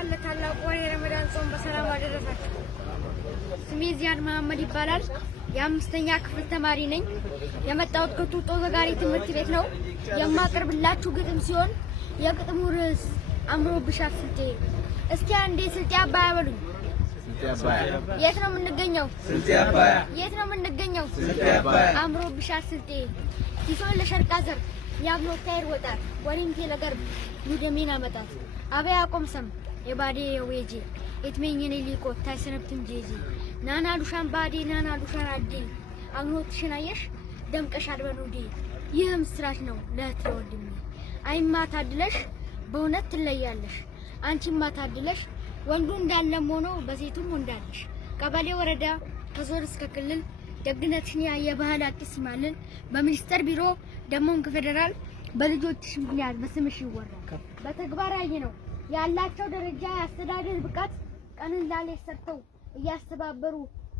እንኳን ለታላቁ የረመዳን ጾም በሰላም አደረሳችሁ። ስሜ ዚያድ መሐመድ ይባላል። የአምስተኛ ክፍል ተማሪ ነኝ። የመጣሁት ከቱጦ ዘጋሪ ትምህርት ቤት ነው። የማቀርብላችሁ ግጥም ሲሆን የግጥሙ ርዕስ አምሮብሻል ስልጤ። እስኪ አንዴ ስልጤ አባያ በሉኝ። የት ነው የምንገኘው? ስልጤ አባያ። የት ነው የምንገኘው? ስልጤ አባያ። አምሮብሻል ስልጤ ኪሶን ለሸርቃ ዘር ያብሎ ታይር ወጣት ወሪንቴ ለገርብ ይደሚና መጣት አበያ ቆምሰም የባዴ የዌጂ እትሜኝኔ ሊቆ ታይሰነብትም ጄጂ ናና ዱሻን ባዴ ናና ዱሻን አዲ አግኖት ሽናየሽ ደምቀሽ አድበኑዲ ይህም ስራሽ ነው ለእህት ወንድሜ አይማ ታድለሽ በእውነት ትለያለሽ አንቺማ ታድለሽ ወንዱ እንዳለም ሆኖ በሴቱም ወንዳለሽ ቀበሌ ወረዳ ከዞን እስከ ክልል ደግነትሽን የባህል አዲስ ይማልን በሚኒስተር ቢሮ ደሞን ከፌደራል በልጆችሽ ምክንያት በስምሽ ይወራል በተግባር ያየነው ያላቸው ደረጃ ያስተዳደር ብቃት ቀንን ላሌት ሰርተው እያስተባበሩ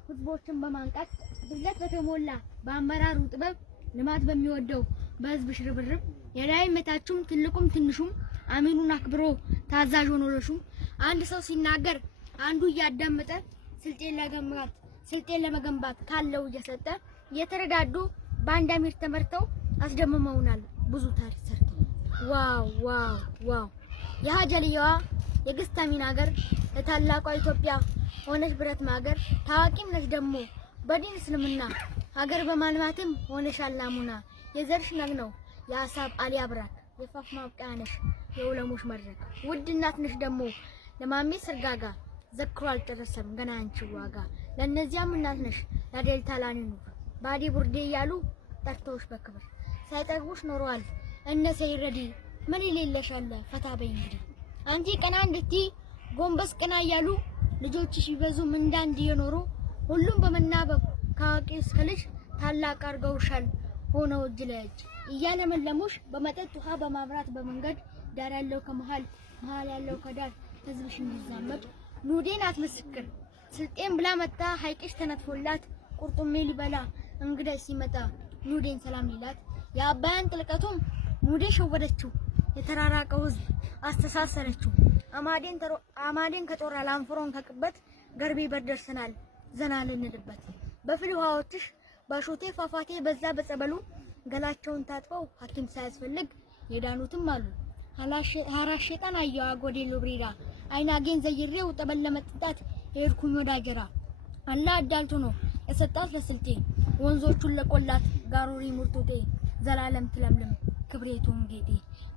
ህዝቦችን በማንቃት ብለት በተሞላ በአመራሩ ጥበብ ልማት በሚወደው በህዝብ ሽርብርብ የላይ መታችሁም ትልቁም ትንሹም አሚኑን አክብሮ ታዛዥ ሆኖ ለሹም አንድ ሰው ሲናገር አንዱ እያዳመጠ ስልጤን ለመገንባት ካለው እየሰጠ የተረዳዱ ባንድ አሚር ተመርተው አስደምመውናል ብዙ ታሪክ ሰርተው ዋው ዋው ዋው የሀጀልያዋ የግስታሚን ሀገር ለታላቋ ኢትዮጵያ ሆነሽ ብረት ማገር ታዋቂም ነሽ ደግሞ በዲን እስልምና ሀገር በማልማትም ሆነሽ አላሙና የዘርሽ ነግ ነው የሀሳብ አሊ አብራት የፋፍ ማብቂያ ነሽ የውለሞሽ መድረክ ውድ እናት ነሽ ደግሞ ለማሜ ስርጋጋ ዘክሮ አልጨረሰም ገና አንቺ ዋጋ ለነዚያም እናት ነሽ ለዴልታ ላኒኑ ባዲ ቡርዴ እያሉ ጠርተውሽ በክብር ሳይጠግቡሽ ኖረዋል እነ ሰይረዲ ምን ይሌለሻል ፈታ በይ እንግዲህ አንቺ ቀና እንድትይ ጎንበስ ቀና እያሉ ልጆችሽ ይበዙ ምንዳንድ እየኖሩ ሁሉም በመናበብ ከአዋቂ እስከ ልጅ ታላቅ አድርገውሻል ሆነው እጅ ለእጅ እያለመለሙሽ በመጠጥ ውሃ በማብራት በመንገድ ዳር ያለው ከመሃል መሃል ያለው ከዳር ህዝብሽ እንዲዛመድ ኑዴን አትመስክር ስልጤን ብላ መጣ ሀይቅሽ ተነጥፎላት ቁርጡሜ ሊበላ እንግዳ ሲመጣ ኑዴን ሰላም ይላት የአባያን ጥልቀቱም ኑዴ ሸወደችው የተራራቀው ህዝብ አስተሳሰረችው አማዴን ከጦራ ላንፍሮን ከቅበት ገርቤ በደርሰናል ዘና ልንልበት በፍል ውሃዎችሽ ባሾቴ ፏፏቴ በዛ በጸበሉ ገላቸውን ታጥበው ሐኪም ሳያስፈልግ የዳኑትም አሉ ሀራሽ ሸጣን አየዋ ጎዴ ሎብሪራ አይናጌን ዘይሬው ጠበል ለመጥጣት የርኩኝ ወዳጀራ አላ አዳልቶ ነው እሰጣት ለስልጤ ወንዞቹን ለቆላት ጋሮሪ ሙርቶቴ ዘላለም ትለምልም ክብሬቱን ጌጤ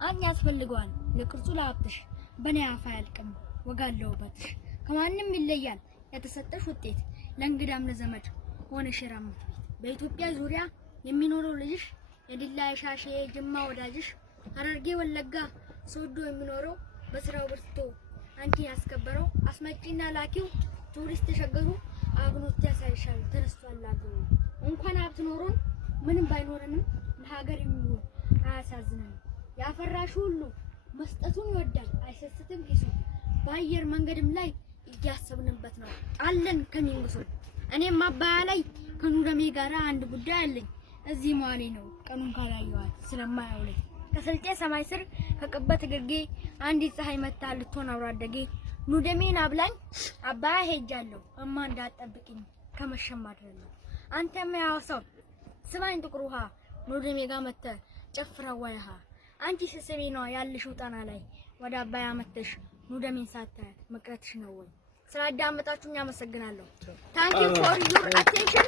አኝ ያስፈልገዋል ለቅርጹ ለሀብትሽ በኔ አፋ ያልቅም ወጋለው በትሽ ከማንም ይለያል የተሰጠሽ ውጤት ለእንግዳም ለዘመድ ሆነሽ ራምት በኢትዮጵያ ዙሪያ የሚኖረው ልጅሽ የዲላ የሻሼ ጅማ ወዳጅሽ ሐረርጌ ወለጋ ሶዶ የሚኖረው በስራው በርትቶ አንቺ ያስከበረው አስመጪና ላኪው ቱሪስት ተሸገሩ አግኖት ያሳይሻል ተነስቷል አገሩ እንኳን ሀብት ኖሮን ምንም ባይኖርንም ለሀገር የሚሆን አያሳዝንም ያፈራሽ ሁሉ መስጠቱን ይወዳል አይሰስትም ኪሱ በአየር መንገድም ላይ እያሰብንበት ነው አለን ከሚንጉሱ እኔም አባያ ላይ ከኑረሜ ጋራ አንድ ጉዳይ አለኝ እዚህ ማኔ ነው ቀኑን ካላየዋል ስለማያውለኝ ከስልጤ ሰማይ ስር ከቅበት ግርጌ አንዲት ፀሐይ መታ ልትሆን አብሮ አደጌ ኑደሜን አብላኝ አባያ ሄጃለሁ እማ እንዳትጠብቂኝ ከመሸም አድረለሁ አንተም ያወሰው ስማኝ ጥቁር ውሃ ኑደሜ ጋር መተ ጨፍራዋያሃ አንቺ ስስቤ ነው ያልሽው ጣና ላይ ወደ አባያ መተሽ ኑደሜን ሳታያት መቅረትሽ ነው ወይ ስላዳመጣችሁኝ አመሰግናለሁ ታንክ ዩ ፎር ዩር አቴንሽን